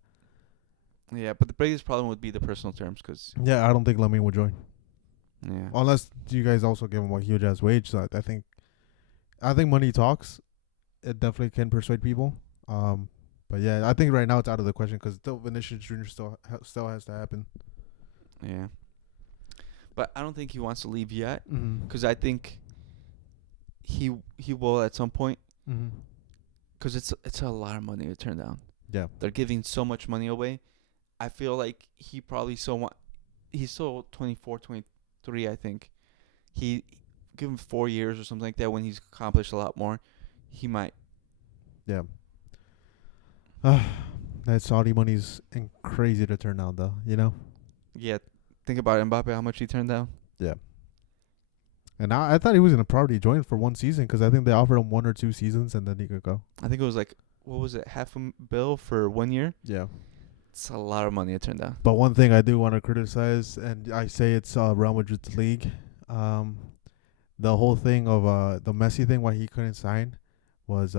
Yeah, but the biggest problem would be the personal terms, because Yeah, I don't think Lamine would join yeah, unless you guys also give him a huge ass wage. So I think money talks. It definitely can persuade people. But yeah, I think right now it's out of the question because still Vinicius Junior still has to happen. yeah. But I don't think he wants to leave yet, Mm-hmm. because I think he will at some point, Mm-hmm. because it's a lot of money to turn down. Yeah. They're giving so much money away. I feel like he probably he's still 24, 23, I think. He give him 4 years or something like that when he's accomplished a lot more. He might. Yeah. That Saudi money's crazy to turn down, though. You know. Yeah, think about Mbappe, how much he turned down. Yeah. And I thought he was gonna probably join for one season because I think they offered him 1 or 2 seasons and then he could go. I think it was like, what was it, $500,000 for 1 year? Yeah. It's a lot of money to turn down. But one thing I do want to criticize, and I say it's Real Madrid's league, the whole thing of the Messi thing, why he couldn't sign, was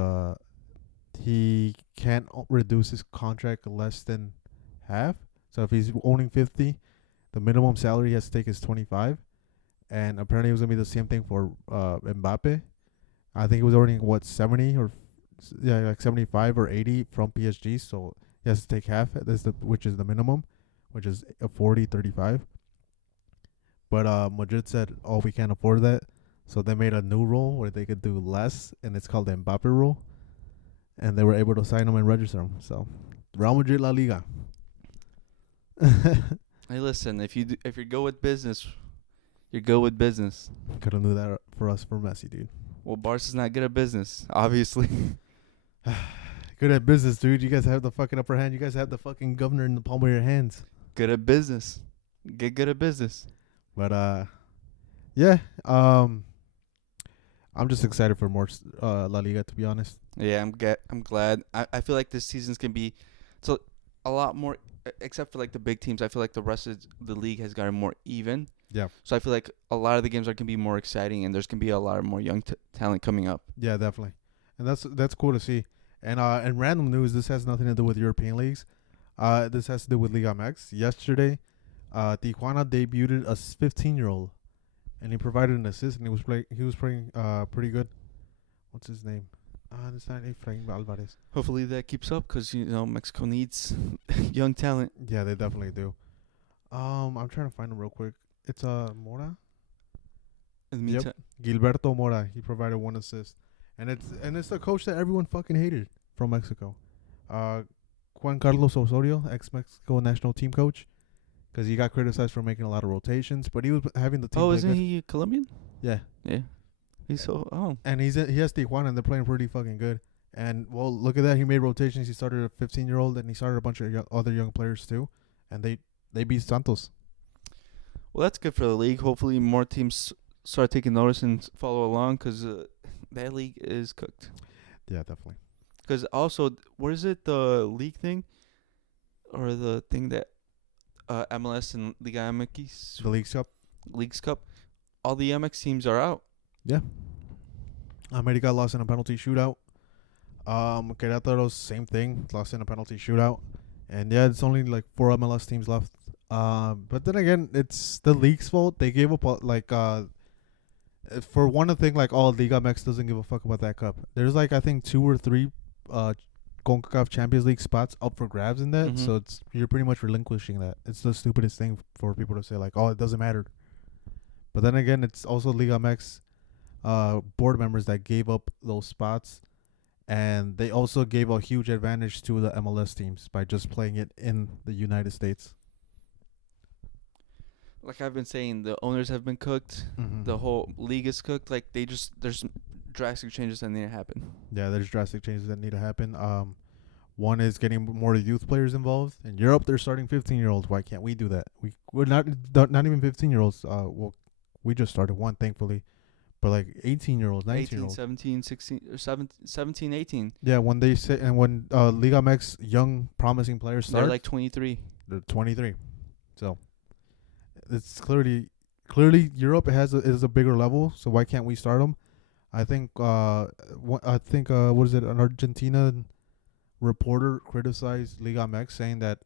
he can't reduce his contract less than half. So if he's owning 50, the minimum salary he has to take is 25. And apparently it was gonna be the same thing for Mbappe. I think he was earning 70 or like 75 or 80 from PSG. So he has to take half. Which is the minimum, which is 40-35. But Madrid said, "Oh, we can't afford that." So they made a new rule where they could do less, and it's called the Mbappe rule. And they were able to sign him and register him. So Real Madrid La Liga. Hey, listen, if you go with business, You're good with business. Could have knew that for us for Messi, dude. Well, Barca's not good at business, obviously. Good at business, dude. You guys have the fucking upper hand. You guys have the fucking governor in the palm of your hands. Good at business. Get good at business. But yeah. I'm just excited for more La Liga, to be honest. Yeah, I'm glad. I feel like this season's gonna be so a lot more, except for like the big teams. I feel like the rest of the league has gotten more even. Yeah. So I feel like a lot of the games are gonna be more exciting, and there's gonna be a lot of more young talent coming up. Yeah, definitely. And that's cool to see. And in random news, this has nothing to do with European leagues. This has to do with Liga MX. Yesterday, Tijuana debuted a 15-year-old, and he provided an assist, and he was playing pretty good. What's his name? It's not Efrain Alvarez. Hopefully that keeps up, because Mexico needs young talent. Yeah, they definitely do. I'm trying to find him real quick. It's Mora. In the meantime, Gilberto Mora. He provided one assist, and it's the coach that everyone fucking hated from Mexico. Juan Carlos Osorio, ex-Mexico national team coach, because he got criticized for making a lot of rotations, but he was having the team. oh, isn't he Colombian? Yeah. Yeah. He's so And he has Tijuana, and they're playing pretty fucking good. And well, look at that. He made rotations. He started a 15-year-old, and he started a bunch of other young players too, and they beat Santos. Well, that's good for the league. Hopefully, more teams start taking notice and follow along, because that league is cooked. Yeah, definitely. Because also, what is it, the league thing? Or the thing that MLS and Liga MX? The Leagues Cup. All the MX teams are out. Yeah. America lost in a penalty shootout. Querétaro, same thing. Lost in a penalty shootout. And yeah, it's only like 4 MLS teams left. But then again, it's the league's fault. They gave up for one thing, like Liga MX doesn't give a fuck about that cup. There's like I think 2 or 3 CONCACAF Champions League spots up for grabs in that. Mhm. So you're pretty much relinquishing that. It's the stupidest thing for people to say like, oh, it doesn't matter. But then again, it's also Liga MX board members that gave up those spots, and they also gave a huge advantage to the MLS teams by just playing it in the United States. Like I've been saying, the owners have been cooked. Mm-hmm. The whole league is cooked. Like there's drastic changes that need to happen. Yeah, there's drastic changes that need to happen. One is getting more youth players involved. In Europe, they're starting 15-year-olds. Why can't we do that? We're not even 15-year-olds. Well, we just started one, thankfully. But like 18-year-olds, 19-year-olds. 17, 16, or 17, 18. Yeah, when they say and when Liga MX young promising players start, They're like 23. they're 23. So it's clearly Europe is a bigger level. So why can't we start them? I think what is it? An Argentinian reporter criticized Liga MX, saying that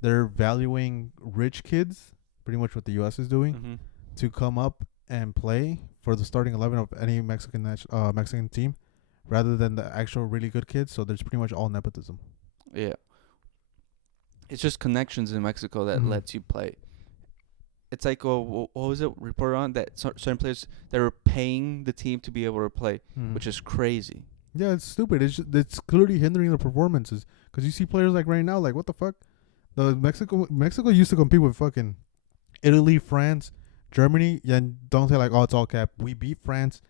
they're valuing rich kids, pretty much what the U.S. is doing, Mm-hmm. to come up and play for the starting 11 of any Mexican team, rather than the actual really good kids. So there's pretty much all nepotism. Yeah. It's just connections in Mexico that Mhm. lets you play. It's like, what was it reported on? That certain players, they were paying the team to be able to play, which is crazy. Yeah, it's stupid. It's clearly hindering the performances, because you see players like right now, like what the fuck? The Mexico used to compete with fucking Italy, France, Germany. Yeah, and don't say like, oh, it's all cap. We beat France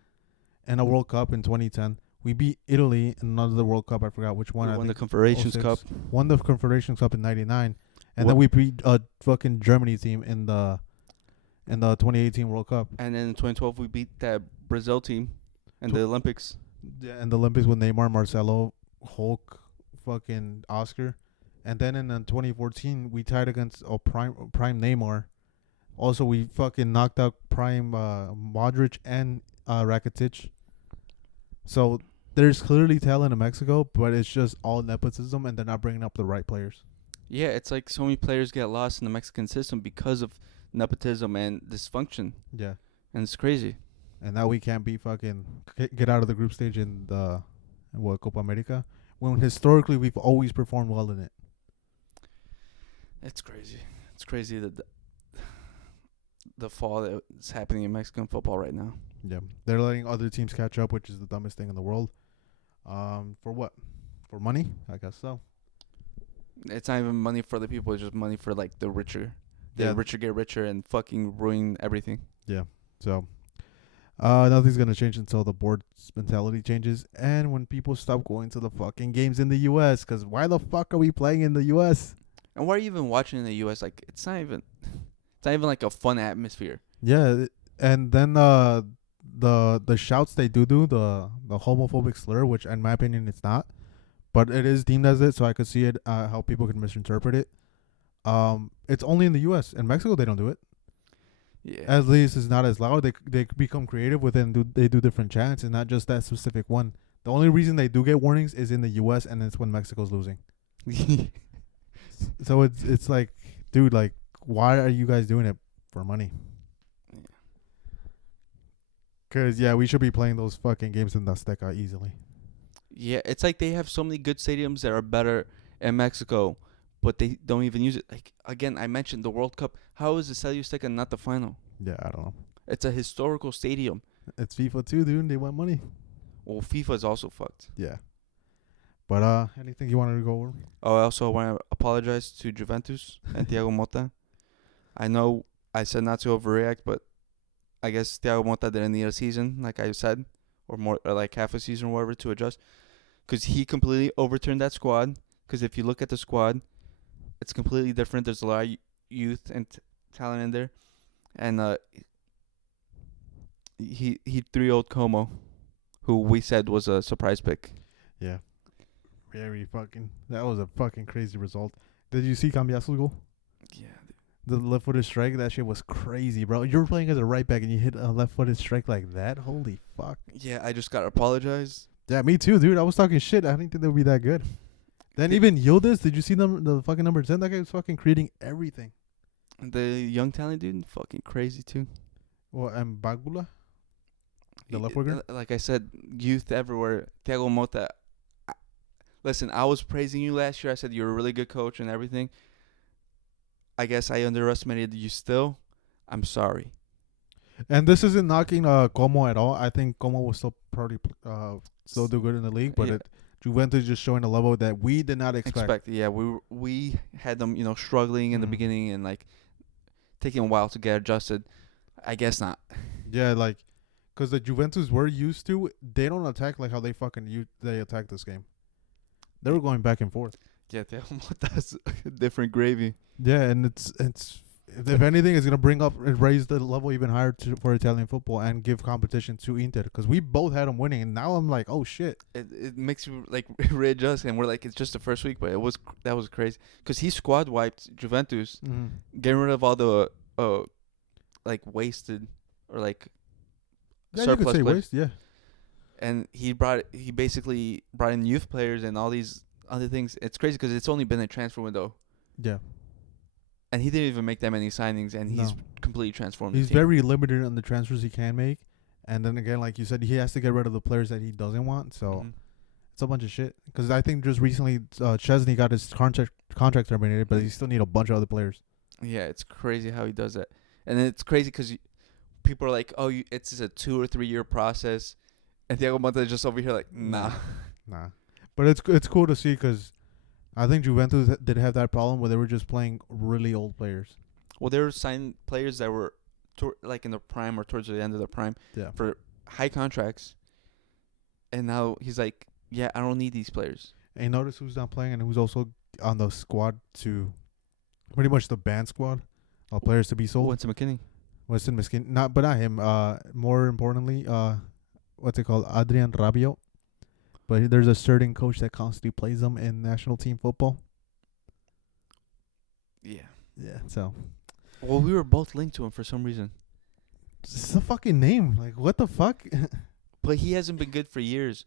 in a World Cup in 2010. We beat Italy in another World Cup. I forgot which one. We I won the think Confederations 06. Cup. Won the Confederations Cup in '99, and then we beat a fucking Germany team in the 2018 World Cup. And then in 2012, we beat that Brazil team in the Olympics. Yeah, in the Olympics with Neymar, Marcelo, Hulk, fucking Oscar. And then in 2014, we tied against prime Neymar. Also, we fucking knocked out prime Modric and Rakitic. So there's clearly talent in Mexico, but it's just all nepotism, and they're not bringing up the right players. Yeah, it's like so many players get lost in the Mexican system because of nepotism and dysfunction. Yeah. And it's crazy. And now we can't be get out of the group stage in Copa America, when historically we've always performed well in it. It's crazy. It's crazy that the fall that's happening in Mexican football right now. Yeah, they're letting other teams catch up, which is the dumbest thing in the world. For what? For money? I guess so. It's not even money for the people. It's just money for like the richer the richer get richer and fucking ruin everything. Yeah. So, nothing's gonna change until the board's mentality changes, and when people stop going to the fucking games in the U.S. Because why the fuck are we playing in the U.S.? And why are you even watching in the U.S.? Like, it's not even like a fun atmosphere. Yeah, and then the shouts they do the homophobic slur, which in my opinion it's not, but it is deemed as it, so I could see it how people can misinterpret it. It's only in the U.S. In Mexico they don't do it. Yeah. At least it's not as loud. They become creative with it and they do different chants and not just that specific one. The only reason they do get warnings is in the U.S. and it's when Mexico's losing. So it's like, dude, like, why are you guys doing it for money? Because, yeah, we should be playing those fucking games in the Azteca easily. Yeah, it's like they have so many good stadiums that are better in Mexico, but they don't even use it. Like, again, I mentioned the World Cup. How is the Estadio Azteca not the final? Yeah, I don't know. It's a historical stadium. It's FIFA too, dude. They want money. Well, FIFA is also fucked. Yeah. But anything you wanted to go over? Oh, I also want to apologize to Juventus and Thiago Motta. I know I said not to overreact, but I guess Thiago Motta didn't need a season, like I said, or more, or like half a season or whatever to adjust, because he completely overturned that squad. Because if you look at the squad, it's completely different. There's a lot of youth and talent in there, and he 3-0'd Como, who we said was a surprise pick. Yeah. Very fucking. That was a fucking crazy result. Did you see Cambiaso's goal? Yeah. The left-footed strike, that shit was crazy, bro. You were playing as a right back and you hit a left-footed strike like that? Holy fuck. Yeah, I just gotta apologize. Yeah, me too, dude. I was talking shit. I didn't think they would be that good. Then even Yildiz, did you see the fucking number 10? That guy was fucking creating everything. The young talent dude, fucking crazy too. Well, and Bagula? The left winger? Like I said, youth everywhere. Thiago Motta. Listen, I was praising you last year. I said you're a really good coach and everything. I guess I underestimated you still. I'm sorry. And this isn't knocking Como at all. I think Como will still probably still do good in the league, but Juventus just showing a level that we did not expect. Yeah, we had them, struggling in the beginning and like taking a while to get adjusted. I guess not. Yeah, like, because the Juventus we're used to, they don't attack like how they they attack this game. They were going back and forth. Yeah, that's different gravy. Yeah, and it's if anything, it's gonna raise the level even higher for Italian football and give competition to Inter, because we both had them winning, and now I'm like, oh shit. It makes you like readjust, and we're like, it's just the first week, but that was crazy because he squad wiped Juventus, getting rid of all the like wasted or like surplus you could say players. waste, yeah. And he basically brought in youth players and all these other things. It's crazy because it's only been a transfer window. Yeah. And he didn't even make that many signings, and he's completely transformed. He's the team. very limited on the transfers he can make, and then again, like you said, he has to get rid of the players that he doesn't want. So it's a bunch of shit. Because I think just recently, Chesney got his contract terminated, but he still need a bunch of other players. Yeah, it's crazy how he does that, and it's crazy because people are like, "Oh, it's a 2 or 3 year process," and Thiago Motta is just over here like, "Nah." But it's cool to see because I think Juventus did have that problem where they were just playing really old players. Well, they were signing players that were like in the prime or towards the end of the prime for high contracts. And now he's like, yeah, I don't need these players. And notice who's not playing and who's also on the squad to pretty much the banned squad of players to be sold. Winston McKinney. Winston McKinney. But not him. More importantly, what's it called? Adrian Rabiot. But there's a certain coach that constantly plays them in national team football. Yeah. Yeah, so. Well, we were both linked to him for some reason. It's a fucking name. Like, what the fuck? But he hasn't been good for years.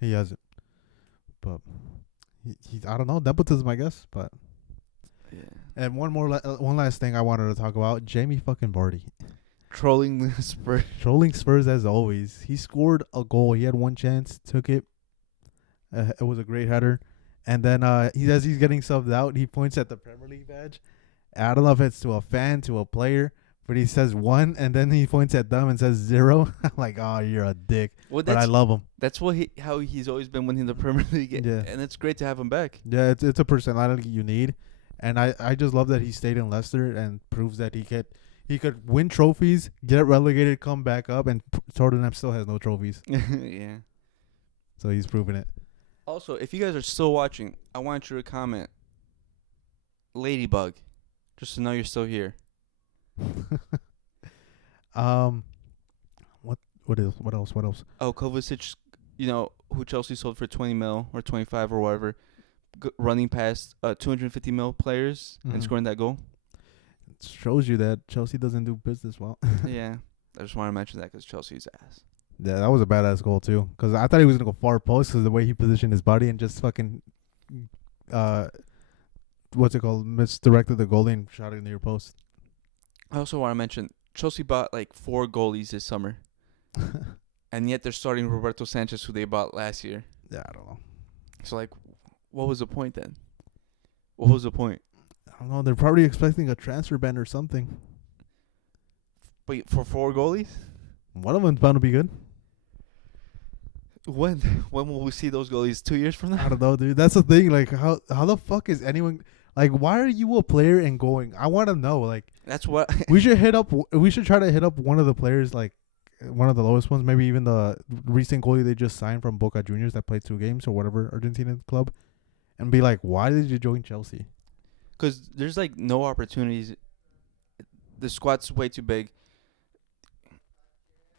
He hasn't. But he's I don't know, nepotism, I guess. But yeah. And one last thing I wanted to talk about: Jamie fucking Vardy. Trolling Spurs. Trolling Spurs as always. He scored a goal. He had one chance, took it. It was a great header. And then as he's getting subbed out, he points at the Premier League badge. I don't know if it's to a fan, to a player, but he says 1, and then he points at them and says 0. I'm like, oh, you're a dick. Well, but I love him. That's how he's always been winning the Premier League. Yeah. And it's great to have him back. Yeah, it's a personality you need. And I just love that he stayed in Leicester and proves that he could win trophies, get relegated, come back up, and Tottenham still has no trophies. Yeah. So he's proven it. Also, if you guys are still watching, I want you to comment Ladybug, just to know you're still here. um, what else? What else? Oh, Kovacic, who Chelsea sold for 20 mil or 25 or whatever, running past 250 mil players and scoring that goal. It shows you that Chelsea doesn't do business well. Yeah, I just want to mention that because Chelsea's ass. Yeah, that was a badass goal too. Because I thought he was gonna go far post because the way he positioned his body and just fucking, what's it called? Misdirected the goalie and shot it near post. I also want to mention Chelsea bought like 4 goalies this summer, and yet they're starting Roberto Sanchez, who they bought last year. Yeah, I don't know. So like, what was the point then? What was the point? I don't know. They're probably expecting a transfer ban or something. Wait, for 4 goalies? One of them's bound to be good. When will we see those goalies? 2 years from now? I don't know, dude. That's the thing. Like, how the fuck is anyone like? Why are you a player and going? I want to know. Like, That's what. we should hit up. We should try to hit up one of the players, like one of the lowest ones. Maybe even the recent goalie they just signed from Boca Juniors that played 2 games or whatever Argentinian club, and be like, why did you join Chelsea? Because there's like no opportunities. The squad's way too big.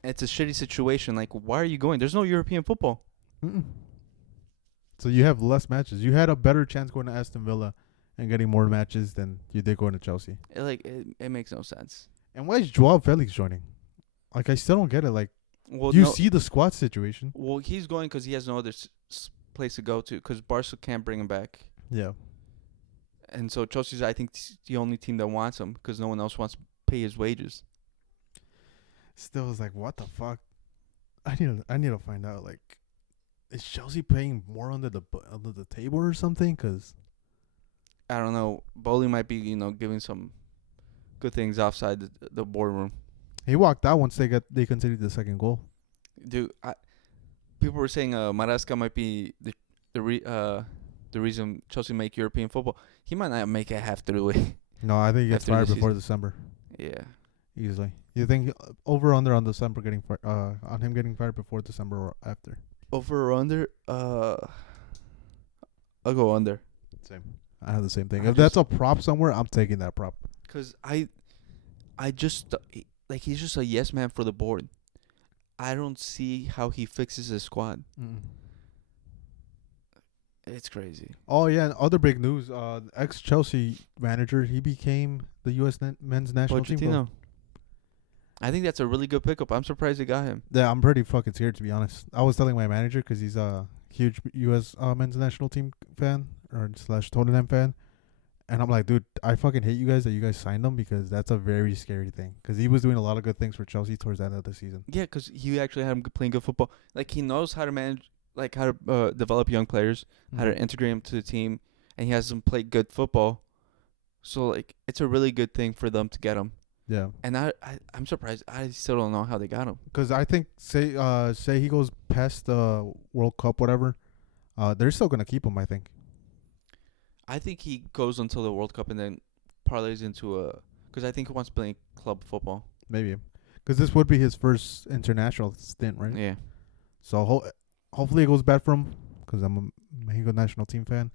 It's a shitty situation. Like, why are you going? There's no European football. Mm-mm. So you have less matches. You had a better chance going to Aston Villa and getting more matches than you did going to Chelsea. It makes no sense. And why is Joao Felix joining? Like, I still don't get it. Like, Well, you see the squad situation. Well, he's going because he has no other place to go to. Because Barca can't bring him back, Yeah. and so Chelsea's, I think, the only team that wants him because no one else wants to pay his wages. Still is like, what the fuck? I need to find out. Like, is Chelsea paying more under the table or something? Cause I don't know. Bowley might be, giving some good things outside the boardroom. he walked out once they conceded the second goal. Dude, people were saying Maresca might be the reason Chelsea make European football. He might not make it half through it. No, I think he gets After fired the before season. December. Yeah. Easily. You think over or under on December getting on him getting fired before December or after? Over or under? I'll go under. Same. I have the same thing. I If that's a prop somewhere, I'm taking that prop. Because I just, he's just a yes man for the board. I don't see how he fixes his squad. It's crazy. Oh yeah, and other big news. Ex-Chelsea manager, he became the U.S. men's national team coach. Pochettino. I think that's a really good pickup. I'm surprised they got him. Yeah, I'm pretty fucking scared to be honest. I was telling my manager because he's a huge U.S. Men's national team fan or / Tottenham fan, and I'm like, dude, I fucking hate you guys that you guys signed him because that's a very scary thing. Because he was doing a lot of good things for Chelsea towards the end of the season. Yeah, because he actually had him playing good football. Like, he knows how to manage, like, how to develop young players, how to integrate them to the team, and he has them play good football. So, like, it's a really good thing for them to get him. Yeah. And I'm surprised. I still don't know how they got him. Because I think, say he goes past the World Cup, whatever, they're still going to keep him, I think. I think he goes until the World Cup and then parlays into because I think he wants to play club football. Maybe. Because this would be his first international stint, right? Yeah. So hopefully it goes bad for him because I'm a Mexico national team fan.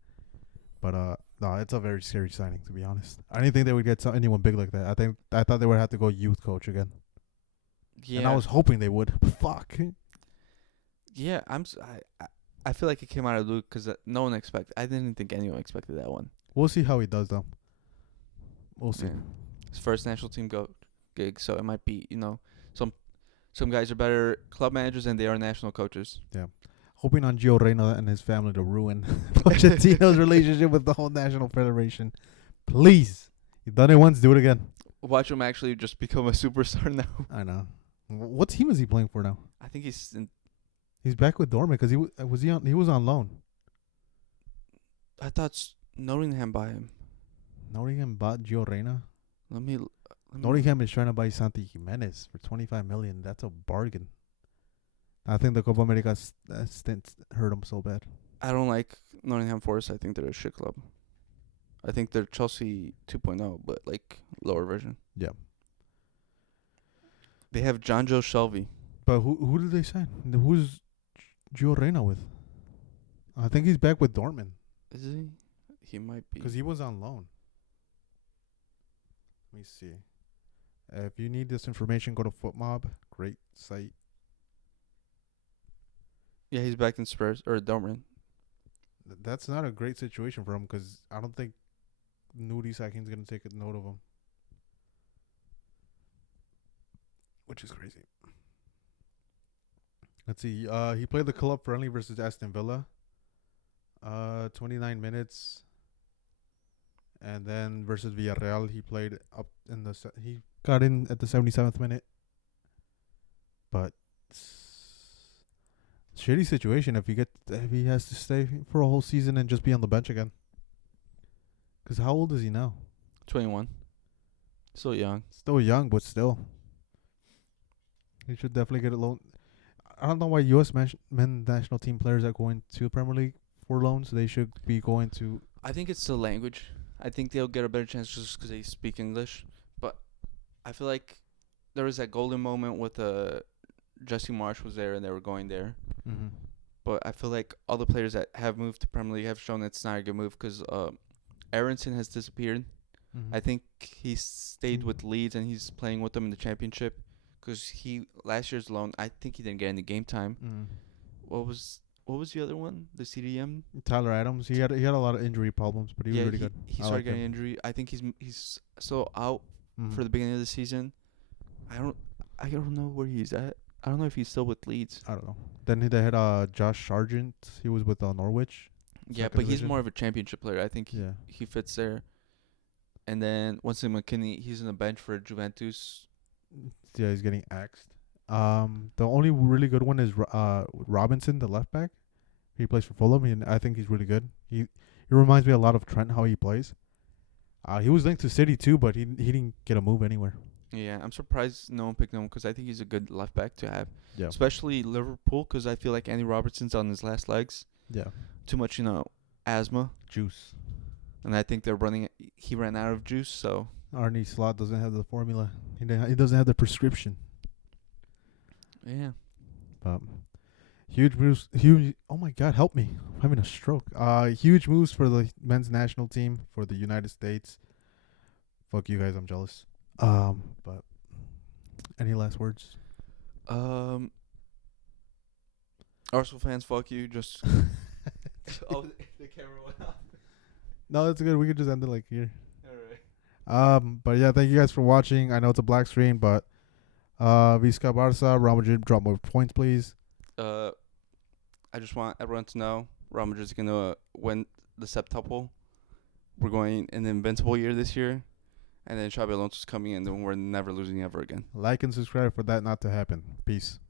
But no, it's a very scary signing, to be honest. I didn't think they would get anyone big like that. I thought they would have to go youth coach again. Yeah. And I was hoping they would. Fuck. Yeah, I feel like it came out of the blue because no one expected. I didn't think anyone expected that one. We'll see how he does, though. We'll see. Yeah. His first national team gig, so it might be, some guys are better club managers than they are national coaches. Yeah. Hoping on Gio Reyna and his family to ruin Pochettino's relationship with the whole national federation. Please. You've done it once, do it again. Watch him actually just become a superstar now. I know. What team is he playing for now? I think he's He's back with Dortmund because he was on loan. I thought Nottingham bought him. Nottingham bought Gio Reyna. Let me Nottingham is trying to buy Santi Jimenez for $25 million. That's a bargain. I think the Copa America stint hurt him so bad. I don't like Nottingham Forest. I think they're a shit club. I think they're Chelsea 2.0, but like lower version. Yeah. They have John Joe Shelby. But who did they sign? Who's Gio Reyna with? I think he's back with Dortmund Is he? He might be. because he was on loan. Let me see. If you need this information, go to FootMob. Great site. Yeah, he's back in Spurs or Dortmund. That's not a great situation for him because I don't think Nudi Sakin's going to take a note of him. Which is crazy. Let's see. He played the club friendly versus Aston Villa. 29 minutes. And then versus Villarreal, he played up in the... he got in at the 77th minute. But... shitty situation if he has to stay for a whole season and just be on the bench again. Because how old is he now? 21. Still young. Still young, but still. He should definitely get a loan. I don't know why U.S. men's national team players are going to the Premier League for loans. They should be going to... I think it's the language. I think they'll get a better chance just because they speak English. But I feel like there was that golden moment with Jesse Marsh was there and they were going there. Mm-hmm. But I feel like all the players that have moved to Premier League have shown it's not a good move because Aronson has disappeared. Mm-hmm. I think he stayed with Leeds and he's playing with them in the Championship because last year's loan, I think he didn't get any game time. Mm. What was the other one? The CDM? Tyler Adams. He had a lot of injury problems, but he was really good. He I started like getting him. injury. I think he's still out Mm-hmm. for the beginning of the season. I don't know where he's at. I don't know if he's still with Leeds. I don't know. Then they had Josh Sargent. He was with Norwich. Yeah, Second but he's division. more of a championship player. I think he fits there. And then Winston McKinney, he's on the bench for Juventus. Yeah, he's getting axed. The only really good one is Robinson, the left back. He plays for Fulham, and I think he's really good. He reminds me a lot of Trent how he plays. He was linked to City too, but he didn't get a move anywhere. Yeah, I'm surprised no one picked him because I think he's a good left back to have. Yeah. Especially Liverpool because I feel like Andy Robertson's on his last legs. Yeah. Too much, asthma. Juice. And I think he ran out of juice, so. Arne Slot doesn't have the formula. He doesn't have the prescription. Yeah. Huge moves. Oh my God, help me! I'm having a stroke. Huge moves for the men's national team for the United States. Fuck you guys, I'm jealous. But any last words? Arsenal fans, fuck you. Just. Oh, the camera went off. No, that's good. We could just end it like here. All right. But yeah, thank you guys for watching. I know it's a black screen, but Vizca Barca, Real Madrid, drop more points, please. I just want everyone to know Real Madrid is gonna win the septuple. We're going an invincible year this year, and then Xabi Alonso's coming in, and we're never losing ever again. Like and subscribe for that not to happen. Peace.